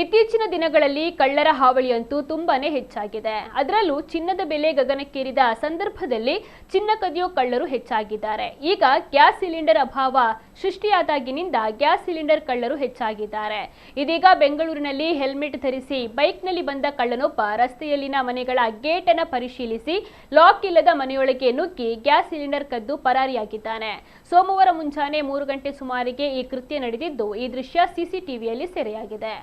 ಇತ್ತೀಚಿನ ದಿನಗಳಲ್ಲಿ ಕಳ್ಳರ ಹಾವಳಿಯಂತೂ ತುಂಬಾನೇ ಹೆಚ್ಚಾಗಿದೆ. ಅದರಲ್ಲೂ ಚಿನ್ನದ ಬೆಲೆ ಗಗನಕ್ಕೇರಿದ ಸಂದರ್ಭದಲ್ಲಿ ಚಿನ್ನ ಕದಿಯೋ ಕಳ್ಳರು ಹೆಚ್ಚಾಗಿದ್ದಾರೆ. ಈಗ ಗ್ಯಾಸ್ ಸಿಲಿಂಡರ್ ಅಭಾವ ಸೃಷ್ಟಿಯಾದಾಗಿನಿಂದ ಗ್ಯಾಸ್ ಸಿಲಿಂಡರ್ ಕಳ್ಳರು ಹೆಚ್ಚಾಗಿದ್ದಾರೆ. ಇದೀಗ ಬೆಂಗಳೂರಿನಲ್ಲಿ ಹೆಲ್ಮೆಟ್ ಧರಿಸಿ ಬೈಕ್ನಲ್ಲಿ ಬಂದ ಕಳ್ಳನೊಬ್ಬ ರಸ್ತೆಯಲ್ಲಿನ ಮನೆಗಳ ಗೇಟ್ ಅನ್ನು ಪರಿಶೀಲಿಸಿ ಲಾಕ್ ಇಲ್ಲದ ಮನೆಯೊಳಗೆ ನುಗ್ಗಿ ಗ್ಯಾಸ್ ಸಿಲಿಂಡರ್ ಕದ್ದು ಪರಾರಿಯಾಗಿದ್ದಾನೆ. ಸೋಮವಾರ ಮುಂಜಾನೆ 3 ಗಂಟೆ ಸುಮಾರಿಗೆ ಈ ಕೃತ್ಯ ನಡೆದಿದ್ದು, ಈ ದೃಶ್ಯ ಸಿಸಿಟಿವಿಯಲ್ಲಿ ಸೆರೆಯಾಗಿದೆ.